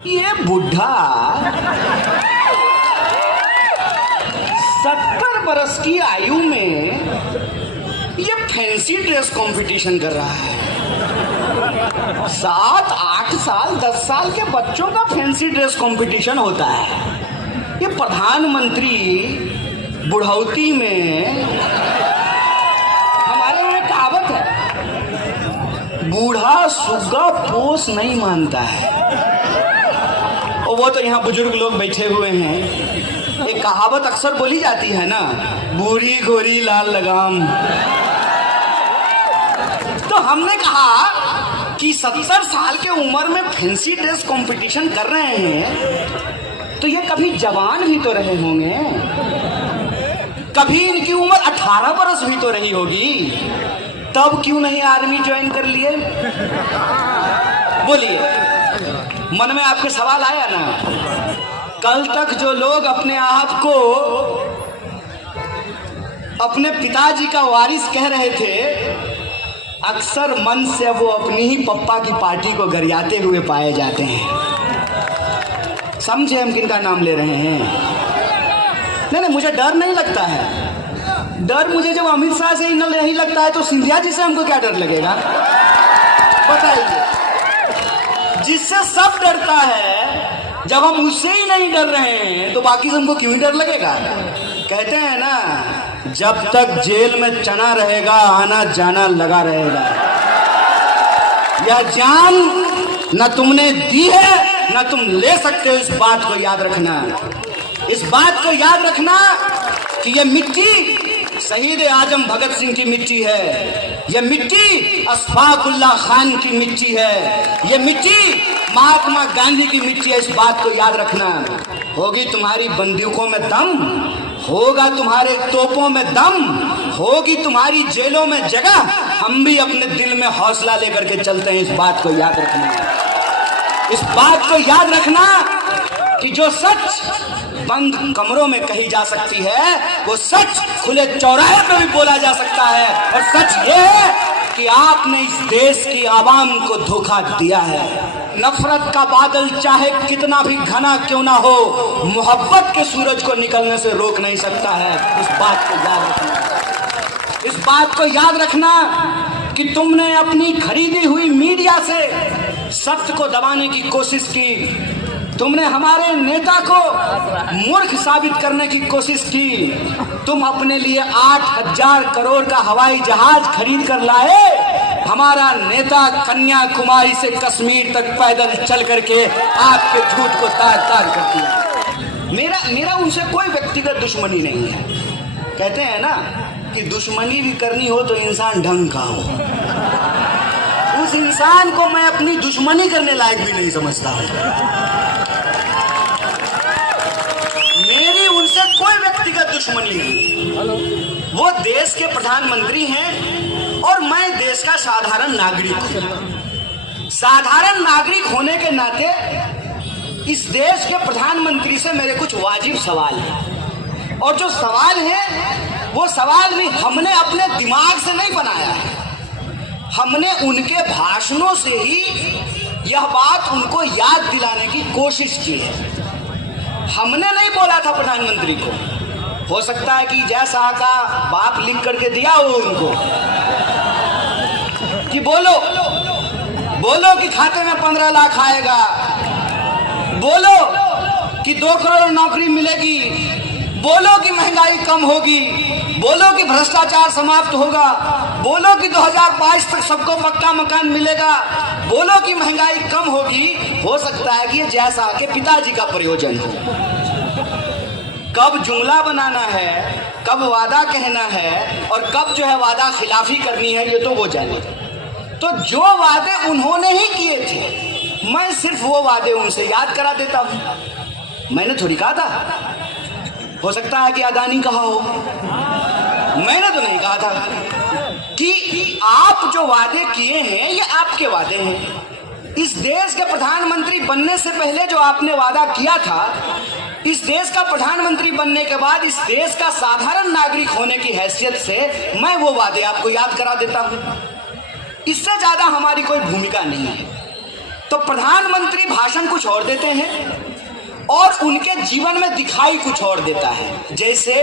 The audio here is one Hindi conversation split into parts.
ये बुढ़ा 70 बरस की आयु में ये फैंसी ड्रेस कंपटीशन कर रहा है। 7, 8 साल 10 साल के बच्चों का फैंसी ड्रेस कंपटीशन होता है। ये प्रधानमंत्री बुढ़ौती में, हमारे में कहावत है, बूढ़ा सुग्गा पोस नहीं मानता है। और वो तो यहाँ बुजुर्ग लोग बैठे हुए हैं। एक कहावत अक्सर बोली जाती है ना, बूढ़ी गोरी लाल लगाम। तो हमने कहा कि 70 साल के उम्र में फैंसी ड्रेस कंपटीशन कर रहे हैं, तो ये कभी जवान भी तो रहे होंगे, कभी इनकी उम्र 18 बरस भी तो रही होगी, तब क्यों नहीं आर्मी ज्वाइन कर लिए? बोलिए, मन में आपके सवाल आया ना? कल तक जो लोग अपने आप को अपने पिताजी का वारिस कह रहे थे, अक्सर मन से वो अपनी ही पप्पा की पार्टी को गरियाते हुए पाए जाते हैं। समझे हम किनका नाम ले रहे हैं? नहीं, मुझे डर नहीं लगता है। डर मुझे जब अमित शाह से ही नहीं लगता है, तो सिंधिया जी से हमको क्या डर लगेगा? बताइए। जिससे सब डरता है, जब हम उससे ही नहीं डर रहे हैं, तो बाकी हमको क्यों ही डर लगेगा? कहते हैं ना, जब तक जेल में चना रहेगा, आना जाना लगा रहेगा। यह जान न तुमने दी है, न तुम ले सकते हो। इस बात को याद रखना। इस बात को याद रखना कि यह मिट्टी शहीद आजम भगत सिंह की मिट्टी है। यह मिट्टी अशफाकुल्लाह खान की मिट्टी है। यह मिट्टी महात्मा गांधी की मिट्टी है। इस बात को याद रखना। होगी तुम्हारी बंदूकों में दम, होगा तुम्हारे तोपों में दम, होगी तुम्हारी जेलों में जगह, हम भी अपने दिल में हौसला लेकर के चलते हैं। इस बात को याद रखना। इस बात को याद रखना कि जो सच बंद कमरों में कही जा सकती है, वो सच खुले चौराहे पे भी बोला जा सकता है। और सच ये है कि आपने इस देश की आवाम को धोखा दिया है। नफरत का बादल चाहे कितना भी घना क्यों ना हो, मोहब्बत के सूरज को निकलने से रोक नहीं सकता है। इस बात को याद रखना। इस बात को याद रखना कि तुमने अपनी खरीदी हुई मीडिया से सत्य को दबाने की कोशिश की। तुमने हमारे नेता को मूर्ख साबित करने की कोशिश की। तुम अपने लिए 8,000 करोड़ का हवाई जहाज खरीद कर लाए। हमारा नेता कन्याकुमारी से कश्मीर तक पैदल चल करके आपके झूठ को तार तार कर दिया। मेरा उनसे कोई व्यक्तिगत दुश्मनी नहीं है। कहते हैं ना कि दुश्मनी भी करनी हो तो इंसान ढंग का हो। उस इंसान को मैं अपनी दुश्मनी करने लायक भी नहीं समझता हूं। मेरी उनसे कोई व्यक्तिगत दुश्मनी नहीं। वो देश के प्रधानमंत्री हैं और मैं देश का साधारण नागरिक हूं। साधारण नागरिक होने के नाते इस देश के प्रधानमंत्री से मेरे कुछ वाजिब सवाल हैं। और जो सवाल है, वो सवाल भी हमने अपने दिमाग से नहीं बनाया है। हमने उनके भाषणों से ही यह बात उनको याद दिलाने की कोशिश की है। हमने नहीं बोला था प्रधानमंत्री को। हो सकता है कि जय शाह का बाप लिख करके दिया हो उनको कि बोलो कि खाते में 15 लाख आएगा, बोलो कि 2 करोड़ नौकरी मिलेगी, बोलो कि महंगाई कम होगी, बोलो कि भ्रष्टाचार समाप्त होगा, बोलो कि 2022 तक सबको पक्का मकान मिलेगा, बोलो कि महंगाई कम होगी। हो सकता है कि ये जय शाह के पिताजी का प्रयोजन हो। कब जुमला बनाना है, कब वादा कहना है और कब जो है वादा खिलाफी करनी है, ये तो वो जाने। तो जो वादे उन्होंने ही किए थे, मैं सिर्फ वो वादे उनसे याद करा देता हूं। मैंने थोड़ी कहा था। हो सकता है कि अदानी कहा हो, मैंने तो नहीं कहा था कि आप जो वादे किए हैं ये आपके वादे हैं। इस देश के प्रधानमंत्री बनने से पहले जो आपने वादा किया था, इस देश का प्रधानमंत्री बनने के बाद इस देश का साधारण नागरिक होने की हैसियत से मैं वो वादे आपको याद करा देता हूं। इससे ज्यादा हमारी कोई भूमिका नहीं है। तो प्रधानमंत्री भाषण कुछ और देते हैं और उनके जीवन में दिखाई कुछ और देता है। जैसे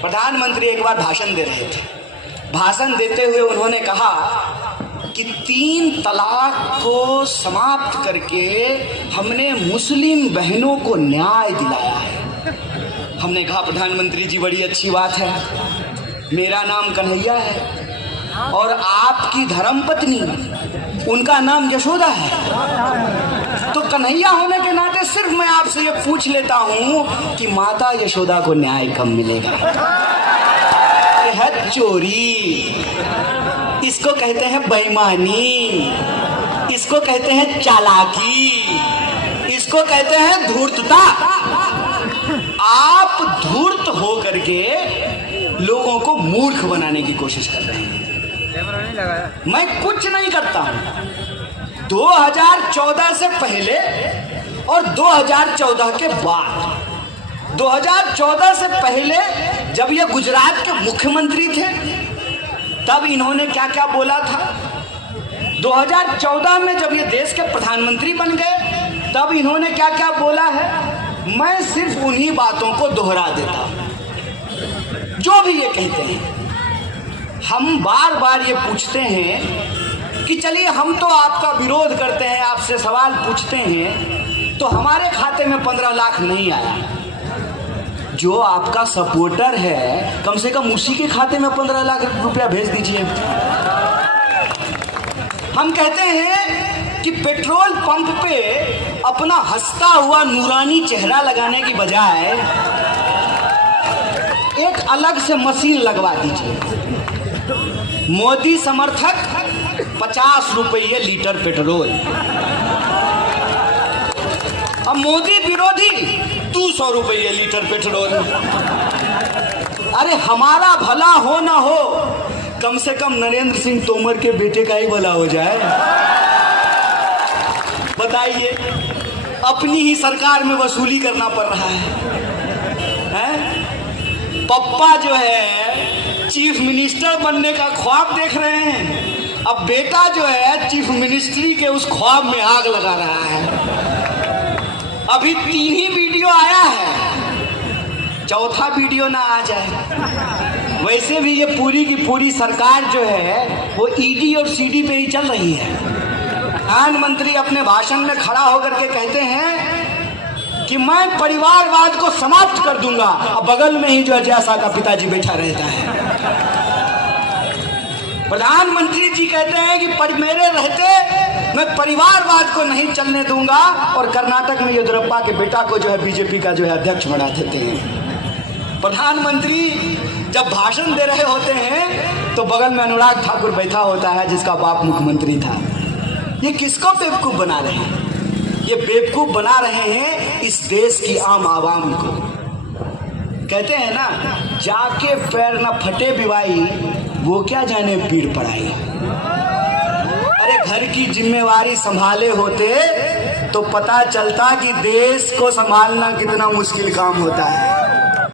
प्रधानमंत्री एक बार भाषण दे रहे थे, भाषण देते हुए उन्होंने कहा कि 3 तलाक को समाप्त करके हमने मुस्लिम बहनों को न्याय दिलाया है। हमने कहा प्रधानमंत्री जी बड़ी अच्छी बात है, मेरा नाम कन्हैया है और आपकी धर्मपत्नी उनका नाम यशोदा है, तो कन्हैया होने के नाते सिर्फ मैं आपसे ये पूछ लेता हूं कि माता यशोदा को न्याय कब मिलेगा? अरे है चोरी, इसको कहते हैं बेईमानी, इसको कहते हैं चालाकी, इसको कहते हैं धूर्तता। आप धूर्त हो करके लोगों को मूर्ख बनाने की कोशिश कर रहे हैं। मैं कुछ नहीं करता हूं। 2014 से पहले और 2014 के बाद, 2014 से पहले जब ये गुजरात के मुख्यमंत्री थे तब इन्होंने क्या क्या बोला था, 2014 में जब ये देश के प्रधानमंत्री बन गए तब इन्होंने क्या क्या बोला है, मैं सिर्फ उन्हीं बातों को दोहरा देता हूं जो भी ये कहते हैं। हम बार बार ये पूछते हैं कि चलिए हम तो आपका विरोध करते हैं, आपसे सवाल पूछते हैं, तो हमारे खाते में 15 लाख नहीं आया, जो आपका सपोर्टर है कम से कम उसी के खाते में 15 लाख रुपया भेज दीजिए। हम कहते हैं कि पेट्रोल पंप पे अपना हंसता हुआ नूरानी चेहरा लगाने की बजाय एक अलग से मशीन लगवा दीजिए। मोदी समर्थक 50 रुपये लीटर पेट्रोल, अब मोदी विरोधी 200 रुपये लीटर पेट्रोल। अरे हमारा भला हो ना हो, कम से कम नरेंद्र सिंह तोमर के बेटे का ही भला हो जाए। बताइए, अपनी ही सरकार में वसूली करना पड़ रहा है? पप्पा जो है चीफ मिनिस्टर बनने का ख्वाब देख रहे हैं, अब बेटा जो है चीफ मिनिस्ट्री के उस ख्वाब में आग लगा रहा है। अभी 3 ही वीडियो आया है, चौथा वीडियो ना आ जाए। वैसे भी ये पूरी की पूरी सरकार जो है वो ईडी और सीडी पे ही चल रही है। प्रधानमंत्री अपने भाषण में खड़ा होकर के कहते हैं कि मैं परिवारवाद को समाप्त कर दूंगा, अब बगल में ही जो जैसा का पिताजी बैठा रहता है। प्रधानमंत्री जी कहते हैं कि मेरे रहते मैं परिवारवाद को नहीं चलने दूंगा, और कर्नाटक में येदियुरप्पा के बेटा को जो है बीजेपी का जो है अध्यक्ष बना देते हैं। प्रधानमंत्री जब भाषण दे रहे होते हैं तो बगल में अनुराग ठाकुर बैठा होता है जिसका बाप मुख्यमंत्री था। ये किसको बेवकूफ बना रहे हैं? ये बेवकूफ बना रहे हैं इस देश की आम आवाम को। कहते हैं ना, जाके पैर न फटे बिवाई, वो क्या जाने पीड़ पड़ाई। अरे घर की जिम्मेवारी संभाले होते तो पता चलता कि देश को संभालना कितना मुश्किल काम होता है।